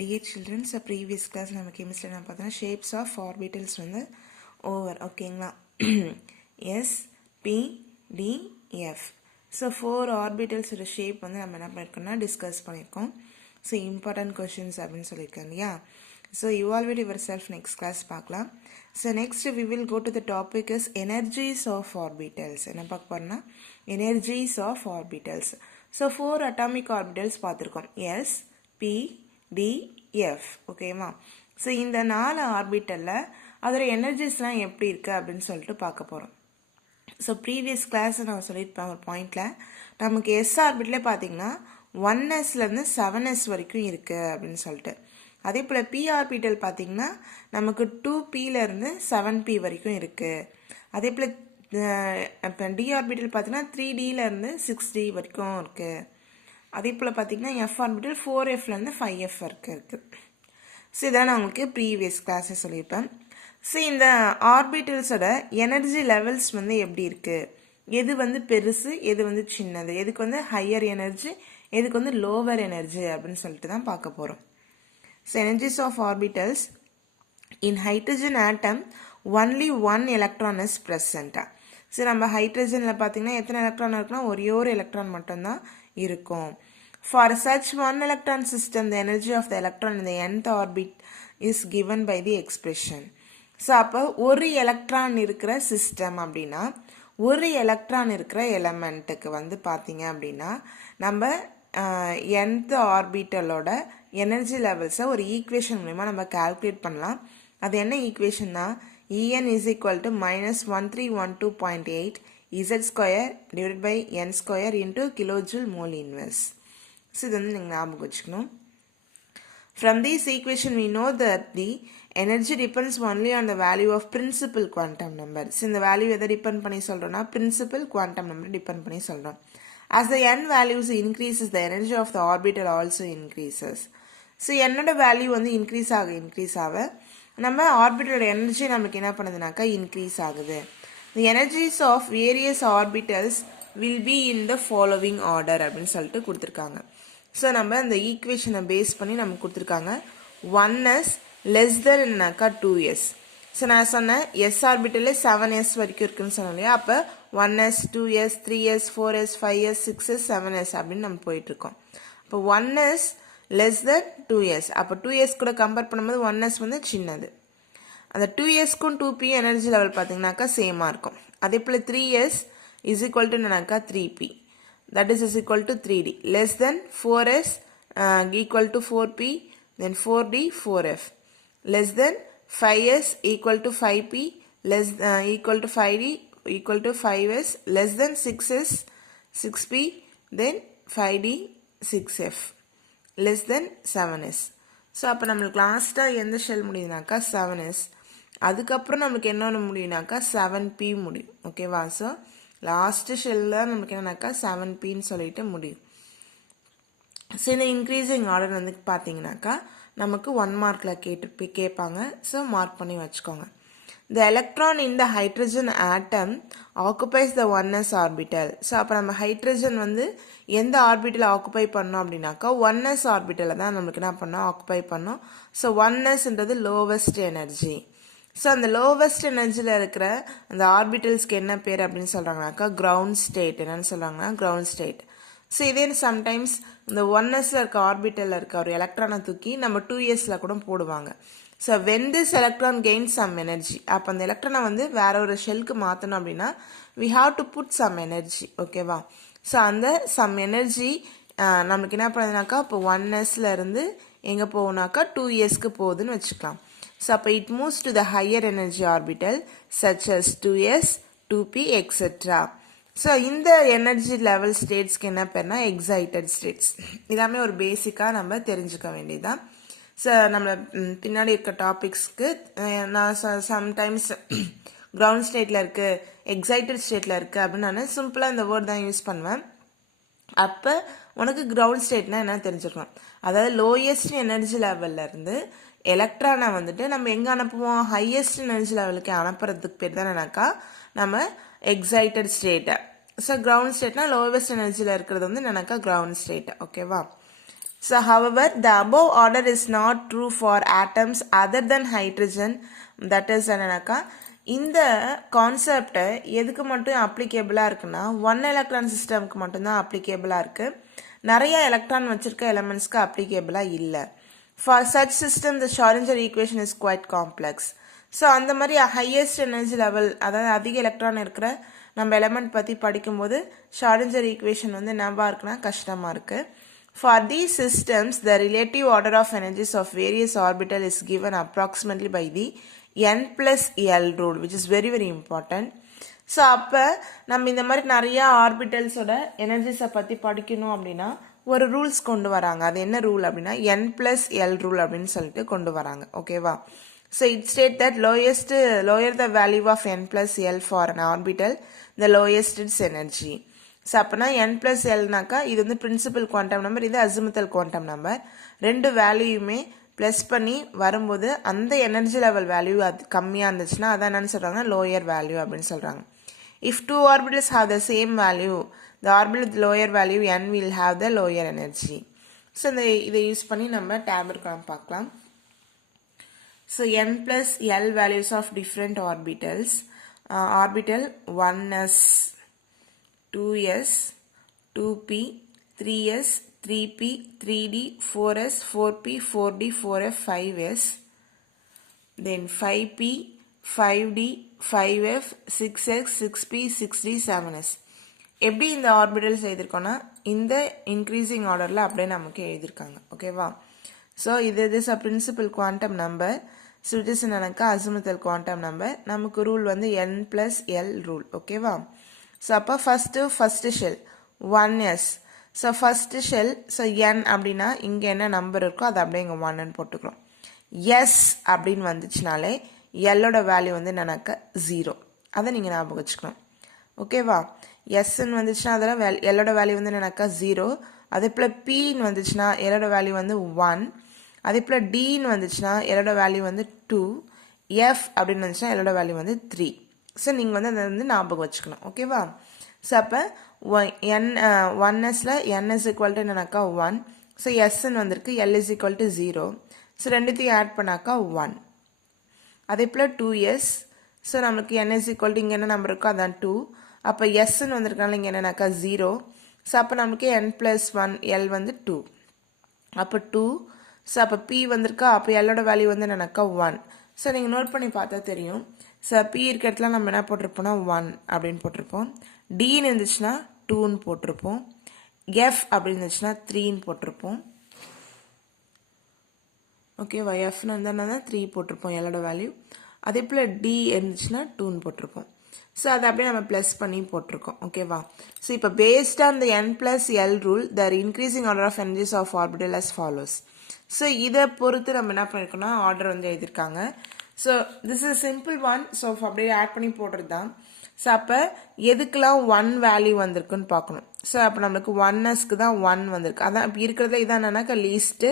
Dear children, previous class நம்ம chemistry நான் பார்த்தோம் shapes of orbitals வந்து over ஓகேங்களா S, P, D, F. So 4 orbitals ஓட shape வந்து நம்ம என்ன பண்ணிருக்கோம்னா டிஸ்கஸ் பண்ணியிருக்கோம். So important questions அப்படின்னு சொல்லியிருக்கேன் இல்லையா. So evaluate yourself next class பார்க்கலாம். So next we will go to the topic is energies of orbitals. என்ன பார்க்க போறோம்னா energies of orbitals. So 4 atomic orbitals பார்த்திருக்கோம். S, P, D, F. ஓகேவா. ஸோ இந்த 4 ஆர்பிட்டலில் அதோட எனர்ஜிஸ்லாம் எப்படி இருக்குது அப்படின்னு சொல்லிட்டு பார்க்க போகிறோம். ஸோ ப்ரீவியஸ் கிளாஸ் நான் சொல்லியிருப்பேன் ஒரு பாயிண்டில் நமக்கு எஸ் ஆர்பிட்லே பார்த்தீங்கன்னா 1sலேருந்து 7s வரைக்கும் இருக்குது அப்படின்னு சொல்லிட்டு. அதே போல் பி ஆர்பிட்டல் பார்த்தீங்கன்னா நமக்கு 2pலேருந்து 7p வரைக்கும் இருக்குது. அதே போல் இப்போ டி ஆர்பிட்டல் பார்த்தீங்கன்னா 3dலேருந்து 6d வரைக்கும் இருக்குது. அதே போல் பார்த்தீங்கன்னா எஃப் ஆர்பிட்டல் 4fலேருந்து 5f வரைக்கும் இருக்குது. ஸோ இதான் நான் உங்களுக்கு ப்ரீவியஸ் கிளாஸை சொல்லியிருப்பேன். ஸோ இந்த ஆர்பிட்டல்ஸோட எனர்ஜி லெவல்ஸ் வந்து எப்படி இருக்குது, எது வந்து பெருசு எது வந்து சின்னது, எதுக்கு வந்து ஹையர் எனர்ஜி எதுக்கு வந்து லோவர் எனர்ஜி அப்படின்னு சொல்லிட்டு தான் பார்க்க போகிறோம். So energies of orbitals in hydrogen atom only 1 electron is present. So நம்ம ஹைட்ரஜனில் பார்த்தீங்கன்னா எத்தனை எலக்ட்ரான் இருக்குன்னா ஒரே ஒரு எலக்ட்ரான் மட்டும்தான் இருக்கும். For such one electron system, the energy of the electron in the nth orbit is given by the expression. So அப்போ ஒரு எலக்ட்ரான் இருக்கிற சிஸ்டம் அப்படின்னா ஒரு எலக்ட்ரான் இருக்கிற எலமெண்ட்டுக்கு வந்து பார்த்தீங்க அப்படின்னா நம்ம nth ஆர்பிட்டலோட எனர்ஜி லெவல்ஸை ஒரு ஈக்குவேஷன் மூலிமா நம்ம கால்குலேட் பண்ணலாம். அது என்ன ஈக்குவேஷன்னா En is equal to -1312.8 Z square divided by n square into kilojoule mole inverse. So இது வந்து நீங்கள் ஞாபகம் வச்சுக்கணும். From this equation we know that the energy depends only on the value of principal quantum number. So இந்த value எதை depend பண்ணி சொல்கிறோன்னா principal quantum number depend பண்ணி சொல்கிறோம். As the n values increases, the energy of the orbital also increases. So என்னோட value வந்து increase ஆக நம்ம ஆர்பிட்டலோட எனர்ஜி நமக்கு என்ன பண்ணுதுனாக்கா இன்க்ரீஸ் ஆகுது. The energies of various orbitals will be in the following order அப்படின்னு சொல்லிட்டு கொடுத்துருக்காங்க. ஸோ நம்ம இந்த ஈக்குவேஷனை பேஸ் பண்ணி நமக்கு கொடுத்துருக்காங்க. 1s less தென்னாக்கா 2s. ஸோ நான் சொன்னேன் எஸ் ஆர்பிட்டலே 7s வரைக்கும் இருக்குன்னு சொன்னோம் இல்லையா. அப்போ 1s 2s 3s 4s 5s 6s 7s அப்படின்னு நம்ம போயிட்டுருக்கோம். அப்போ 1s லெஸ் தென் 2s. அப்போ 2s கூட கம்பேர் பண்ணும்போது 1s வந்து சின்னது. அந்த 2sக்கும் 2p எனர்ஜி லெவல் பார்த்தீங்கன்னாக்கா சேமாக இருக்கும். அதே போல் 3s is equal to என்னன்னாக்கா 3p, that is equal to 3d, less than 4s equal to 4p, then 4d 4f, less than 5s equal to 5p, less equal to 5d equal to 5s, less than 6s 6p, then 5d 6f, less than 7s. So அப்போ நம்மளுக்கு லாஸ்ட்டாக எந்த shell முடியுதுனாக்கா 7s. அதுக்கப்புறம் நம்மளுக்கு என்ன முடியும்னாக்கா 7p முடியும். ஓகேவா. So last ஷெல்லில் நமக்கு என்னன்னாக்கா 7pன்னு சொல்லிட்டு முடியும். ஸோ இந்த இன்க்ரீஸிங் ஆர்டர் வந்து பார்த்தீங்கன்னாக்கா நமக்கு 1 மார்க்கில் கேட்பாங்க. ஸோ மார்க் பண்ணி வச்சுக்கோங்க. The electron in the hydrogen atom occupies the 1s orbital. So அப்போ நம்ம ஹைட்ரஜன் வந்து எந்த ஆர்பிட்டலை ஆக்குப்பை பண்ணோம் அப்படின்னாக்கா 1s ஆர்பிட்டலை தான் நமக்கு என்ன பண்ணோம் ஆக்குப்பை பண்ணோம். ஸோ 1sன்றது லோவஸ்ட் எனர்ஜி. ஸோ அந்த லோவஸ்ட் எனர்ஜியில் இருக்கிற அந்த ஆர்பிட்டல்ஸ்க்கு என்ன பேர் அப்படின்னு சொல்கிறாங்கனாக்கா கிரவுண்ட் ஸ்டேட். என்னன்னு சொல்கிறாங்கன்னா கிரவுண்ட் ஸ்டேட். ஸோ இதே சம்டைம்ஸ் இந்த 1sல இருக்க ஆர்பிட்டலில் இருக்க ஒரு எலக்ட்ரானை தூக்கி நம்ம 2sல கூட போடுவாங்க. So when this electron gain some energy, அப்போ அந்த எலக்ட்ரானை வந்து வேற ஒரு ஷெல்க்கு மாற்றணும் அப்படின்னா we have to put some energy. ஓகேவா. ஸோ அந்த சம் எனர்ஜி நம்மளுக்கு என்ன பண்ணுதுனாக்கா இப்போ 1sல இருந்து எங்கே போகுனாக்கா 2sக்கு போகுதுன்னு வச்சுக்கலாம். ஸோ அப்போ it moves to the higher energy orbital such as 2s 2p etcetera. So இந்த எனர்ஜி லெவல் ஸ்டேட்ஸ்க்கு என்ன பேர்னா எக்ஸைட்டட் ஸ்டேட்ஸ். எல்லாமே ஒரு பேசிக்காக நம்ம தெரிஞ்சுக்க வேண்டியதுதான். ஸோ நம்ம பின்னாடி இருக்க டாபிக்ஸ்க்கு நான் சம்டைம்ஸ் கிரவுண்ட் ஸ்டேட்டில் இருக்குது எக்ஸைட்டட் ஸ்டேட்டில் இருக்குது அப்படின்னு நான் சிம்பிளாக இந்த வேர்ட் தான் யூஸ் பண்ணுவேன். அப்போ உனக்கு கிரவுண்ட் ஸ்டேட்னா என்ன தெரிஞ்சுக்கணும். அதாவது லோயஸ்ட் எனர்ஜி லெவல்லேருந்து எலக்ட்ரானை வந்துட்டு நம்ம எங்கே அனுப்புவோம் ஹையஸ்ட் எனர்ஜி லெவலுக்கு அனுப்புறதுக்கு பேர் தான் என்னக்கா நம்ம எக்ஸைட்டட் ஸ்டேட்டை. ஸோ கிரவுண்ட் ஸ்டேட்னா லோவஸ்ட் எனர்ஜியில் இருக்கிறது வந்து என்னக்கா கிரவுண்ட் ஸ்டேட். ஓகேவா. So however, the above order is not true for atoms other than hydrogen. That is என்னன்னாக்கா இந்த கான்செப்ட் எதுக்கு மட்டும் அப்ளிகேபிளாக இருக்குன்னா ஒன் எலக்ட்ரான் சிஸ்டம்க்கு மட்டும்தான் அப்ளிகேபிளாக இருக்குது. நிறைய எலக்ட்ரான் வச்சிருக்க எலமெண்ட்ஸ்க்கு அப்ளிகேபிளாக இல்லை. For such system the Schrodinger equation is quite complex. So அந்த மாதிரி ஹையஸ்ட் எனர்ஜி லெவல், அதாவது அதிக எலக்ட்ரான் இருக்கிற நம்ம எலமெண்ட் பற்றி படிக்கும்போது ஷ்ராடின்ஜர் ஈக்குவேஷன் வந்து என்னவா இருக்குன்னா கஷ்டமாக இருக்குது. For these systems, the relative order of energies of various orbitals is given approximately by the n plus L rule, which is very very important. So அப்போ நம்ம இந்த மாதிரி நிறையா ஆர்பிட்டல்ஸோட எனர்ஜிஸை பற்றி படிக்கணும் அப்படின்னா ஒரு ரூல்ஸ் கொண்டு வராங்க. அது என்ன ரூல் அப்படின்னா n plus L rule அப்படின்னு சொல்லிட்டு கொண்டு வராங்க. ஓகேவா? So it state that lower the value of n plus L for an orbital, the lowest its energy. So அப்போனா n plus Lனாக்கா இது வந்து பிரின்சிபல் குவாண்டம் நம்பர், இது அசிமுத்தல் குவாண்டம் நம்பர். ரெண்டு வேல்யூயுமே ப்ளஸ் பண்ணி வரும்போது அந்த எனர்ஜி லெவல் வேல்யூ அது கம்மியாக இருந்துச்சுன்னா அதான் என்னன்னு சொல்கிறாங்கன்னா லோயர் வேல்யூ அப்படின்னு சொல்கிறாங்க. If two orbitals have the same value, the orbital with lower value n will have the lower energy. So இதை யூஸ் பண்ணி நம்ம டேபிள் பார்க்கலாம். So n plus L values of different orbitals. Orbital 1s, 2s, 2p, 3s, 3p, 3d, 4s, 4p, 4d, 4f, 5s, then 5p, 5d, 5f, 6x, 6p, 6d, 7s. எப்படி இந்த orbitals எழுதியிருக்கோன்னா இந்த increasing ஆர்டரில் அப்படியே நமக்கு எழுதியிருக்காங்க. ஓகேவா? So இது is a principal quantum number. So it is என்னக்கா அசிமுத்தல் குவாண்டம் நம்பர். நமக்கு ரூல் வந்து n plus L ரூல். ஓகேவா? ஸோ அப்போ first shell 1s. So first shell, so n அப்படின்னா இங்கே என்ன நம்பர் இருக்கோ அதை அப்படியே இங்கே 1ன்னு போட்டுக்கிறோம். எஸ் அப்படின்னு வந்துச்சுனாலே எல்லோட வேல்யூ வந்து என்னன்னாக்கா 0. அதை நீங்கள் ஞாபகம் வச்சுக்கணும். ஓகேவா? எஸ்ன்னு வந்துச்சுன்னா அதெல்லாம் எல்லோட வேல்யூ வந்து என்னன்னாக்கா 0. அதே போல் பின்னு வந்துச்சுன்னா எல்லோட வேல்யூ வந்து 1. அதே போல் டின்னு வந்துச்சுன்னா எல்லோட வேல்யூ வந்து 2. எஃப் அப்படின்னு வந்துச்சுன்னா எல்லோட வேல்யூ வந்து 3. ஸோ நீங்கள் வந்து அதை வந்து ஞாபகம் வச்சுக்கணும். ஓகேவா? ஸோ அப்போ ஒன்எஸில் n இஸ் ஈக்குவல் டு என்னன்னாக்கா 1. ஸோ எஸ்ன்னு வந்திருக்கு, L is equal to 0. So ரெண்டுத்தையும் ஆட் பண்ணாக்கா 1. அதே போல் 2s. ஸோ நமக்கு n இஸ் ஈக்குவல் டு இங்கே என்ன நம்பர் இருக்கோ அதான் 2. அப்போ எஸ்ன்னு வந்திருக்கனால இங்கே என்னன்னாக்கா 0. ஸோ அப்போ நமக்கு n plus 1 எல் வந்து 2. அப்போ 2. ஸோ அப்போ p வந்திருக்கா, அப்போ எல்லோட வேல்யூ வந்து என்னன்னாக்கா 1. ஸோ நீங்கள் நோட் பண்ணி பார்த்தா தெரியும். ஸோ p இருக்க இடத்துல நம்ம என்ன போட்டிருப்போம்னா 1 அப்படின்னு போட்டிருப்போம். டின்னு இருந்துச்சுன்னா 2ன்னு போட்டிருப்போம். எஃப் அப்படின்னு இருந்துச்சுன்னா 3ன்னு போட்டிருப்போம். ஓகேவா? எஃப்னு இருந்தால் 3 போட்டிருப்போம் எல்லோட வேல்யூ. அதே போல் டி இருந்துச்சுன்னா 2ன்னு போட்டிருப்போம். ஸோ அதை அப்படியே நம்ம ப்ளஸ் பண்ணி போட்டிருக்கோம். ஓகேவா? ஸோ இப்போ based on the n plus L rule the increasing order of energies of orbital as follows. So இதை பொறுத்து நம்ம என்ன பண்ணியிருக்கோம்னா ஆர்டர் வந்து எழுதியிருக்காங்க. So this is simple one. So அப்படியே ஆட் பண்ணி போடுறது தான். ஸோ அப்போ எதுக்கெல்லாம் 1 வேல்யூ வந்திருக்குன்னு பார்க்கணும். ஸோ அப்போ நம்மளுக்கு 1sக்கு தான் 1 வந்திருக்கு. அதான் இப்போ இருக்கிறத இதான் என்னன்னாக்கா லீஸ்ட்டு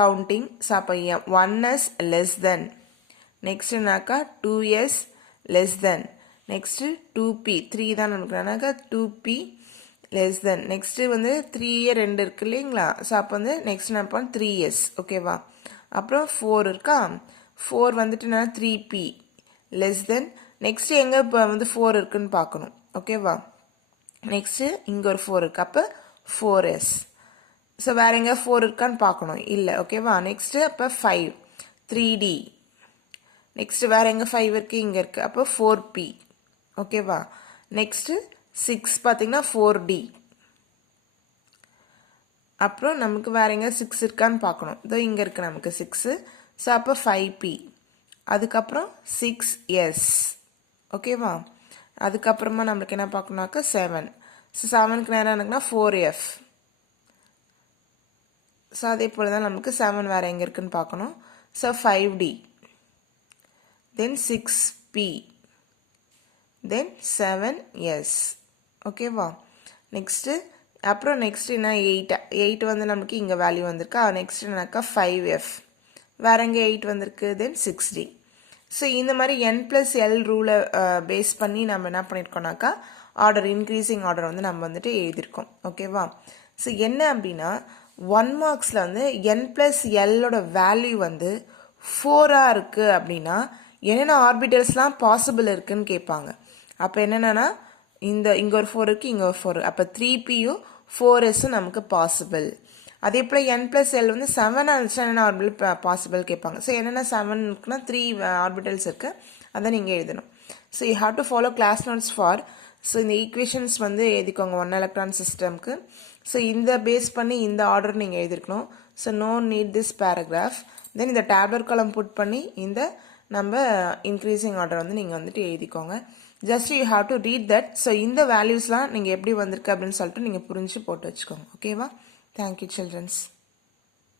கவுண்டிங். ஸோ அப்போ 1s லெஸ் தென், நெக்ஸ்ட் என்னாக்கா 2s less then, next 2p 3 தான் நமக்கு என்னக்கா 2p லெஸ் தென், நெக்ஸ்ட்டு வந்து 3 2 இருக்கு இல்லைங்களா? ஸோ அப்போ வந்து நெக்ஸ்ட் என்ன பண்ணோம் 3s. ஓகேவா? அப்புறம் 4 இருக்கா, 4 வந்துட்டு என்ன 3p லெஸ் தென், நெக்ஸ்ட் எங்கே இப்போ வந்து 4 இருக்குன்னு பார்க்கணும். ஓகேவா? நெக்ஸ்ட்டு இங்கே ஒரு 4 இருக்கு, அப்போ 4s. ஸோ வேற எங்கே 4 இருக்கான்னு பார்க்கணும், இல்லை. ஓகேவா? நெக்ஸ்ட்டு அப்போ 5 3d. நெக்ஸ்ட்டு வேற எங்கே 5 இருக்குது, இங்கே இருக்குது, அப்போ 4p. ஓகேவா? நெக்ஸ்ட்டு 6 பார்த்தீங்கன்னா 4d. அப்புறம் நமக்கு வேற எங்கே 6 இருக்கான்னு பார்க்கணும். இதோ இங்கே இருக்குது நமக்கு 6. ஸோ அப்போ 5p. அதுக்கப்புறம் 6s. ஓகேவா? அதுக்கப்புறமா நம்மளுக்கு என்ன பார்க்கணுனாக்கா 7. ஸோ 7க்கு நேரம் எனக்குன்னா 4f. ஸோ அதே போல் தான் நமக்கு 7 வேறு எங்கே இருக்குன்னு பார்க்கணும். ஸோ 5d, தென் 6p, தென் 7s. ஓகேவா? நெக்ஸ்ட்டு அப்புறம் நெக்ஸ்ட் என்ன 8 வந்து நமக்கு இங்கே வேல்யூ வந்திருக்கா. நெக்ஸ்ட் என்னக்கா 5f, வேற எங்கே 8 வந்திருக்கு, தென் 6d. ஸோ இந்த மாதிரி n plus L ரூலை பேஸ் பண்ணி நம்ம என்ன பண்ணியிருக்கோம்னாக்கா ஆர்டர் இன்க்ரீசிங் ஆர்டர் வந்து நம்ம வந்துட்டு எழுதியிருக்கோம். ஓகேவா? ஸோ என்ன அப்படின்னா 1 மார்க்ஸில் வந்து n + Lோட வேல்யூ வந்து 4ஆக இருக்குது அப்படின்னா என்னென்ன ஆர்பிட்டல்ஸ்லாம் பாசிபிள் இருக்குன்னு கேட்பாங்க. அப்போ என்னென்னா இங்கே ஒரு 4 இருக்குது, இங்கே ஒரு 4, அப்போ 3pயும் 4sம் நமக்கு பாசிபிள். அதே போல் n + L வந்து 7 இருந்துச்சுன்னா என்னென்ன ஆர்பிட்டல் பாசிபிள் கேட்பாங்க. ஸோ என்னென்ன 7 இருக்குன்னா 3 ஆர்பிட்டல்ஸ் இருக்குது, அதை நீங்கள் எழுதணும். So you have to follow class notes for. So இந்த ஈக்குவேஷன்ஸ் வந்து எழுதிக்கோங்க 1 எலக்ட்ரான் சிஸ்டம்க்கு. ஸோ இந்த பேஸ் பண்ணி இந்த ஆர்டர் நீங்கள் எழுதிருக்கணும். So no need this paragraph. Then இந்த டேப்லெட் காலம் புட் பண்ணி இந்த நம்ம இன்க்ரீசிங் ஆர்டர் வந்து நீங்கள் வந்துட்டு எழுதிக்கோங்க. Just you have to read that. So இந்த வேல்யூஸ்லாம் நீங்கள் எப்படி வந்திருக்கு அப்படின்னு சொல்லிட்டு நீங்கள் புரிஞ்சு போட்டு வச்சுக்கோங்க. ஓகேவா? Thank you children's.